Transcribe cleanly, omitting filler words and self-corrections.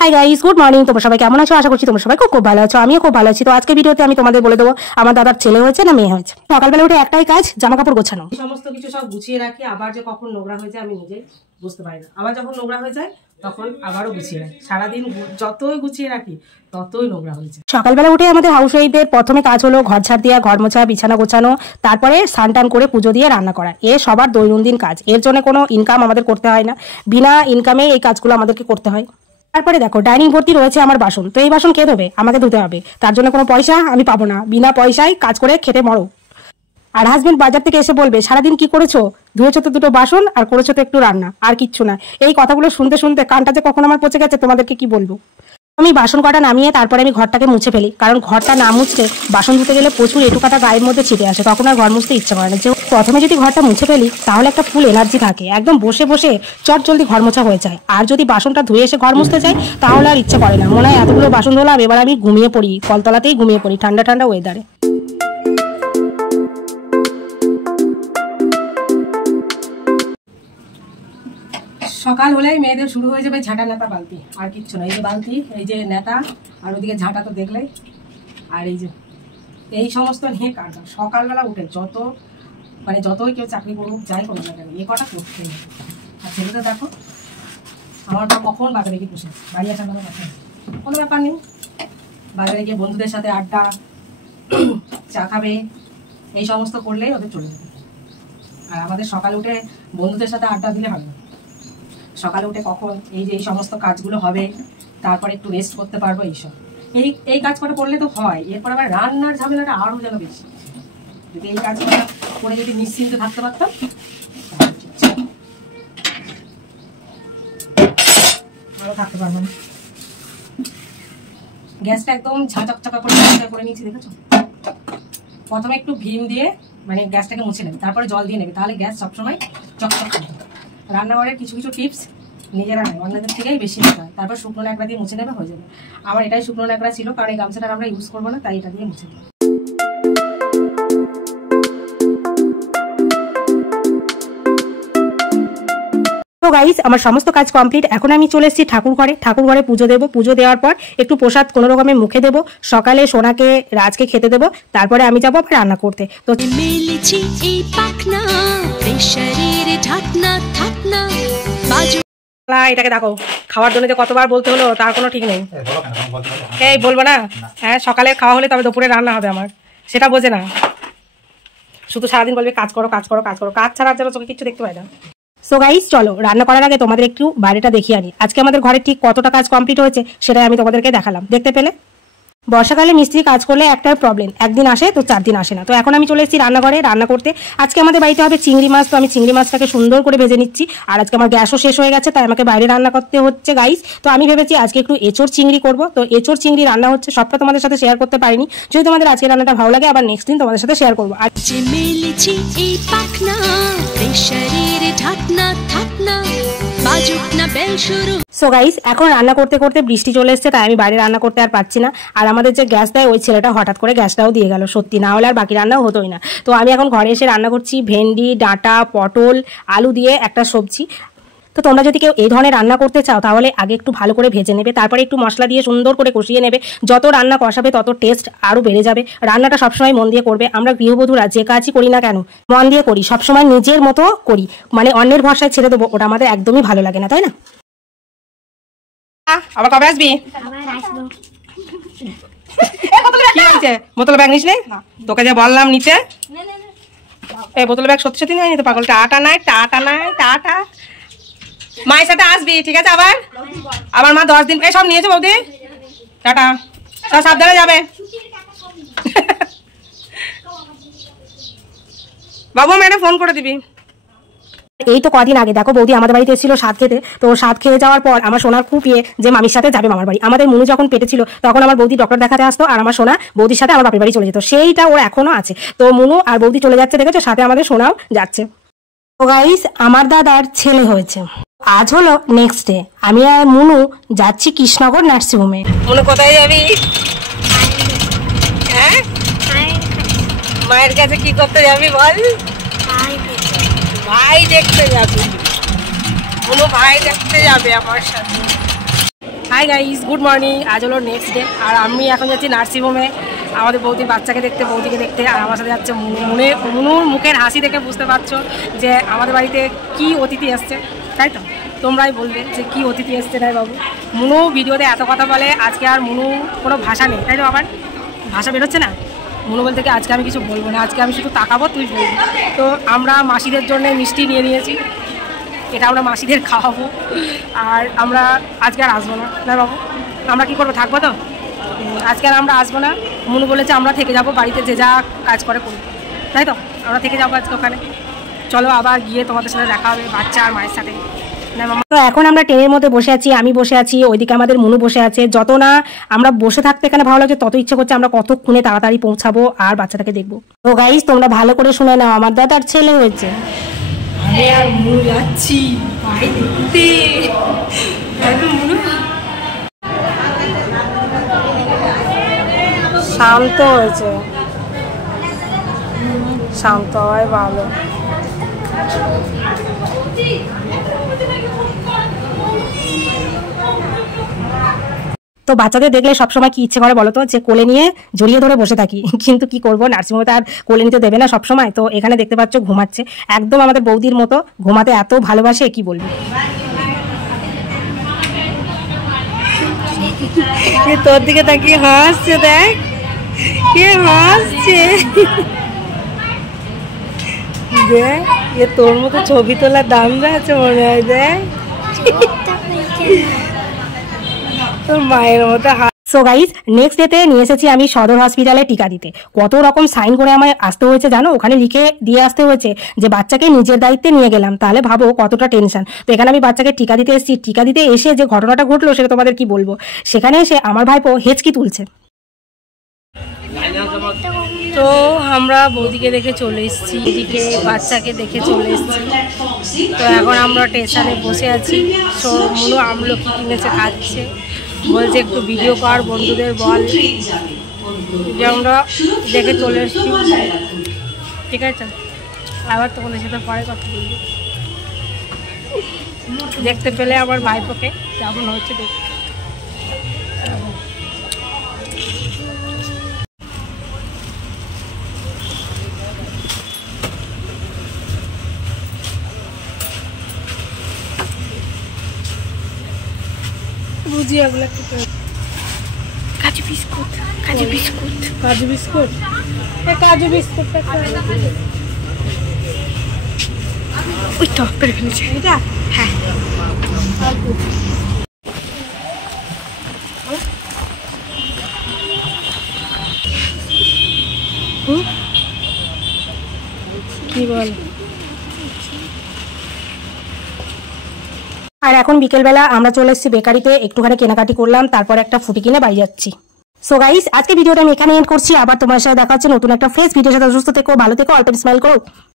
Hi guys, good morning. তোমরা সবাই কেমন আছো? আশা করছি তোমরা সবাই খুব ভালো আছো। আমিও খুব ভালো আছি। তো আজকে ভিডিওতে আমি তোমাদের বলে দেবো আমার দাদার ছেলে হয়েছে না মেয়ে হয়েছে। সকালবেলা উঠে একটাই কাজ, জামা কাপড় গোছানো। সমস্ত কিছু সব গুছিয়ে রাখি, আবার যে কখন নোংরা হয়ে যায় আমি নিজেই বুঝতে পারি না। আবার যখন নোংরা হয়ে যায় তখন আবারও গুছিয়ে রাখি। সারাদিন যতই গুছিয়ে রাখি ততই নোংরা হয়ে যায়। সকালবেলা উঠে আমাদের হাউস ওয়াইফদের প্রথমে কাজ হলো ঘর ঝাড় দেওয়া, ঘর মোছা, বিছানা গোছানো, তারপরে স্নান টান করে পুজো দিয়ে রান্না করা। এ সবার দৈনন্দিন কাজ। এর জন্য কোনো ইনকাম আমাদের করতে হয় না, বিনা ইনকামে এই কাজগুলো আমাদেরকে করতে হয়। তারপরে দেখো ডাইনিং ভর্তি রয়েছে আমার বাসন। তো এই বাসন কে ধোবে? আমাকে ধুতে হবে। তার জন্য কোনো পয়সা আমি পাবো না, বিনা পয়সায় কাজ করে খেতে মরো। আর হাজবেন্ড বাজার থেকে এসে বলবে সারাদিন কি করেছো, ধুয়েছো তো দুটো বাসন আর করেছো তো একটু রান্না, আর কিচ্ছু না। এই কথাগুলো শুনতে শুনতে কানটা যে কখন আমার পচে গেছে তোমাদেরকে কি বলবো। আমি বাসন কটা নামিয়ে তারপরে আমি ঘরটাকে মুছে ফেলি, কারণ ঘরটা না মুছলে বাসন ধুতে গেলে প্রচুর এটুকাটা গায়ের মধ্যে ছিটে আসে, তখন আর ঘর মুছতে ইচ্ছা করে না। যে প্রথমে যদি ঘরটা মুছে ফেলি তাহলে একটা ফুল এনার্জি থাকে, একদম বসে বসে চট জলদি ঘর মোছা হয়ে যায়। আর যদি বাসনটা ধুয়ে এসে ঘর মুছতে চাই তাহলে আর ইচ্ছা করে না, মনে হয় এতগুলো বাসন ধুলাম এবার আমি ঘুমিয়ে পড়ি, কলতলাতেই ঘুমিয়ে পড়ি ঠান্ডা ঠান্ডা ওয়েদারে। সকাল হলেই মেয়েদের শুরু হয়ে যাবে ঝাঁটা নেতা বালতি, আর কিচ্ছু না। এই যে বালতি, এই যে নেতা, আর ওদিকে ঝাঁটা তো দেখলেই, আর এই যে এই সমস্ত নিয়ে কাজ। সকালবেলা উঠে যতই কেউ চাকরি করুক যাই করুক না কেন, এ কটা করতে হবে। আর ছেলেটা দেখো আমার মা কখন বাজারে গিয়ে বসে, বাড়ি আসার কোনো কথা কোনো ব্যাপার নেই। বাজারে গিয়ে বন্ধুদের সাথে আড্ডা, চা খাবে, এই সমস্ত করলেই ওদের চলে যাবে। আর আমাদের সকালে উঠে বন্ধুদের সাথে আড্ডা দিলে হবে না। সকালে উঠে কখন এই সমস্ত কাজগুলো হবে, তারপরে একটু রেস্ট করতে পারবো, এইসব এই কাজ করে করলে তো হয়। এরপর আবার রান্নার ঝামেলাটা আরো যেন বেশি। যদি এই কাজ করে যদি নিশ্চিন্তে থাকতে পারতাম আরো থাকতে পারবো না। গ্যাসটা একদম ঝাঁচকচকা করে নিচ্ছি, দেখেছো? প্রথমে একটু ভিম দিয়ে মানে গ্যাসটাকে মুছে নেবে, তারপরে জল দিয়ে নেবে, তাহলে গ্যাস সবসময় চকচক করবে। রান্নাঘরের কিছু কিছু টিপস নিজেরা নয়, অন্যদের থেকেই বেশি নিতে হয়। তারপর শুকনো ন্যাকড়া দিয়ে মুছে নেবে, হয়ে যাবে। আমার এটাই শুকনো ন্যাকড়া ছিল, কারণ এই গামছাটা আমরা ইউজ করবো না, তাই এটা দিয়ে মুছে দেবো। তো গাইস আমার সমস্ত কাজ কমপ্লিট। এখন আমি চলে এসেছি ঠাকুর ঘরে পুজো দেবো। পুজো দেওয়ার পর একটু প্রসাদ কোনো রকমে মুখে দেবো, সকালে সোনাকে রাজকে খেতে দেবো, তারপরে আমি যাবো আবার রান্না করতে। তো এটাকে দেখো খাওয়ার জন্য যে কতবার বলতে হলো তার কোনো ঠিক নেই। এই বলবো না? হ্যাঁ, সকালে খাওয়া হলে তবে দুপুরে রান্না হবে আমার, সেটা বোঝে না। শুধু সারাদিন বলবে কাজ করো কাজ করো কাজ করো, কাজ ছাড়া যেন চোখে কিছু দেখতে পাই না। সো গাইস চলো রান্না করার আগে তোমাদের একটু বাইরেটা দেখিয়ে আনি। আজকে আমাদের ঘরে ঠিক কতটা কাজ কমপ্লিট হয়েছে সেটাই আমি তোমাদেরকে দেখালাম। দেখতে পেলে? বর্ষাকালে মিস্ত্রি কাজ করলে একটাই প্রবলেম, একদিন আসে তো 4 দিন আসে না। তো এখন আমি চলে এসেছি রান্নাঘরে রান্না করতে। আজকে আমাদের বাড়িতে হবে চিংড়ি মাছ। তো আমি চিংড়ি মাছটাকে সুন্দর করে ভেজে নিচ্ছি। আর আজকে আমার গ্যাসও শেষ হয়ে গেছে, তাই আমাকে বাইরে রান্না করতে হচ্ছে গাইস। তো আমি ভেবেছি আজকে একটু এঁচোড় চিংড়ি করবো। তো এঁচোড় চিংড়ি রান্না হচ্ছে, সবটা তোমাদের সাথে শেয়ার করতে পারিনি। যদি তোমাদের আজকে রান্নাটা ভালো লাগে আবার নেক্সট দিন তোমাদের সাথে শেয়ার করবো। আর সো গাইস এখন রান্না করতে করতে বৃষ্টি চলে এসেছে, তাই আমি বাইরে রান্না করতে আর পারছি না। আর আমাদের যে গ্যাস দেয় ওই ছেলেটা হঠাৎ করে গ্যাসটাও দিয়ে গেল, সত্যি না হলে আর বাকি রান্নাও হতোই না। তো আমি এখন ঘরে এসে রান্না করছি ভেন্ডি, ডাঁটা, পটল, আলু দিয়ে একটা সবজি। তো তোমরা যদি কেউ এই ধরনের রান্না করতে চাও তাহলে আগে একটু ভালো করে ভেজে নেবে, তারপরে একটু মশলা দিয়ে সুন্দর করে কষিয়ে নেবে। যত রান্না কষাবে তত টেস্ট আরও বেড়ে যাবে। রান্নাটা সবসময় মন দিয়ে করবে। আমরা গৃহবধূরা যে কাজই করি না কেন মন দিয়ে করি, সবসময় নিজের মতো করি, মানে অন্যের ভরসায় ছেড়ে দেবো, ওটা আমাদের একদমই ভালো লাগে না, তাই না? আবার কবে আসবি? কি হয়েছে? বোতল ব্যাগ নিস নে? তোকে যে বললাম নিতে, এই বোতল ব্যাগ সত্যি সত্যি নিয়ে নিতে পাগল। টাটা নাই টাটা নাই টাটা। মায়ের সাথে আসবি, ঠিক আছে? আবার মা 10 দিন সব নিয়েছে বৌদি। টাটা, সব সাবধানে যাবে। বাবু ম্যাডাম ফোন করে দিবি। এই তো কদিন আগে দেখো বৌদি আমাদের বাড়িতে এসেছিল স্বাদ খেতে। তো স্বাদ খেয়ে যাওয়ার পর আমার সোনার খুব যে মামির সাথে যাবে মামার বাড়ি। আমাদের মুনু যখন পেটে ছিল তখন আমার বৌদি ডক্টর দেখাতে আসতো, আর আমার সোনা বৌদির সাথে আমার বাপের বাড়ি চলে যেত। সেইটা ওর এখনো আছে। তো মুনু আর বৌদি চলে যাচ্ছে, দেখেছো, সাথে আমাদের সোনাও যাচ্ছে। তো গাইস আমার দাদার ছেলে হয়েছে, আজ হলো নেক্সট ডে। আমি আর মুনু যাচ্ছি কৃষ্ণনগর নার্সিংহোমে। মুনু কোথায় যাবি? হ্যাঁ, মায়ের কাছে কি করতে যাবি বল? ভাই দেখতে যাবি। মুনু ভাই দেখতে যাবে আমার সাথে। Hi guys, good morning. আজ হলো নেক্সট ডে, আর আমি এখন যাচ্ছি নার্সিংহোমে আমাদের বৌদির বাচ্চাকে দেখতে, বৌদিকে দেখতে। আর আমার সাথে যাচ্ছে মুনুর মুখের হাসি দেখে বুঝতে পারছো যে আমাদের বাড়িতে কি অতিথি আসছে, তাই তো? তোমরাই বলবে যে কি অতিথি এসছে। তাই বাবু, মুনু ভিডিওতে এত কথা বলে, আজকে আর মুনু কোনো ভাষা নেই, তাই তো? আবার ভাষা বেরোচ্ছে না। মুনু বলতে কি আজকে আমি কিছু বলবো না, আজকে আমি শুধু তাকাবো, তুই বলবি। তো আমরা মাসিদের জন্য মিষ্টি নিয়ে নিয়েছি, এটা আমরা মাসিদের খাওয়াবো। আর আমরা আজকে আর আসবো না, না বাবু? আমরা কি করবো, থাকবো তো? আজকে আর আমরা আসবো না। মুনু বলেছে আমরা থেকে যাবো, বাড়িতে যে যা কাজ করে করবো, তাই তো? আমরা থেকে যাবো আজকে ওখানে। চলো আবার গিয়ে তোমাদের সাথে দেখা হবে, বাচ্চা আর মায়ের সাথে। তো এখন আমরা ট্রেনের মধ্যে বসে আছি, আমি বসে আছি, ওইদিকে আমাদের মুনু বসে আছে। যত না আমরা বসে থাকতে এখানে ভালো লাগছে, তত ইচ্ছে করছে আমরা কতক্ষণে তাড়াতাড়ি পৌঁছাবো আর বাচ্চাটাকে দেখবো। তো গাইস, তোমরা ভালো করে শুনে নাও, আমার দাদার ছেলে হয়েছে। আমি আর মুনু যাচ্ছি ভাই দেখতে। শান্ত হয়েছে, শান্ত হয় ভালো। তো বাচ্চাদের দেখলে সবসময় কি ইচ্ছে করে বলো তো, যে কোলে নিয়ে জড়িয়ে ধরে বসে থাকি। কিন্তু কি করবো, নার্সিংহোমে আর কোলে নিতে দেবে না সবসময়। তো এখানে দেখতে পাচ্ছ ঘুমাচ্ছে, একদম আমাদের বৌদির মতো ঘুমাতে এত ভালোবাসে, কি বলবো। তোর দিকে তাকিয়ে হাসছে, দেখ কে হাসছে। দেখ, এ তোর মতো ছবি তোলার দাম আছে মনে হয়। দেখ তোর মায়ের মতো। সো গাইজ, নেক্সট ডেতে নিয়ে এসেছি আমি সদর হসপিটালে টিকা দিতে। কত রকম সাইন করে আমায় আসতে হয়েছে জানো, ওখানে লিখে দিয়ে আসতে হয়েছে যে বাচ্চাকে নিজের দায়িত্বে নিয়ে গেলাম। তাহলে ভাবো কতটা টেনশন। তো এখানে আমি বাচ্চাকে টিকা দিতে এসেছি, টিকা দিতে এসে যে ঘটনাটা ঘটলো সেটা তোমাদের কি বলবো। সেখানে এসে আমার ভাইপো হেঁচকি তুলছে। তো আমরা বৌদিকে দেখে চলে এসেছি, এদিকে বাচ্চাকে দেখে চলে এসেছি। তো এখন আমরা স্টেশনে বসে আছি। মুনু আমলকি কিনেছে, খাচ্ছে, বলছে একটু ভিডিও কর, বন্ধুদের বল যে আমরা দেখে চলে এসেছি। ঠিক আছে, আবার তোমাদের সাথে পরে কথা বলবো। দেখতে পেলে আমার ভাইপোকে কেমন হচ্ছে দেখতে। বুঝি এগুলো কাজু বিস্কুট, কাজু বিস্কুট, কাজু বিস্কুট, কাজু বিস্কুট। ওই তো পেরে ফেলেছে এটা। হ্যাঁ, কি বল। আর এখন বিকেলবেলা আমরা চলে এসেছি বেকারিতে, একটুখানি কেনাকাটি করলাম, তারপর একটা ফুটি কিনে বাড়ি যাচ্ছি। সো গাইস, আজকে ভিডিওটা আমি এখানে এন্ড করছি। আবার তোমার সাথে দেখা হচ্ছে নতুন একটা ফ্রেশ ভিডিওর সাথে। সুস্থ থেকো, ভালো থেকো, অল্প স্মাইল করো।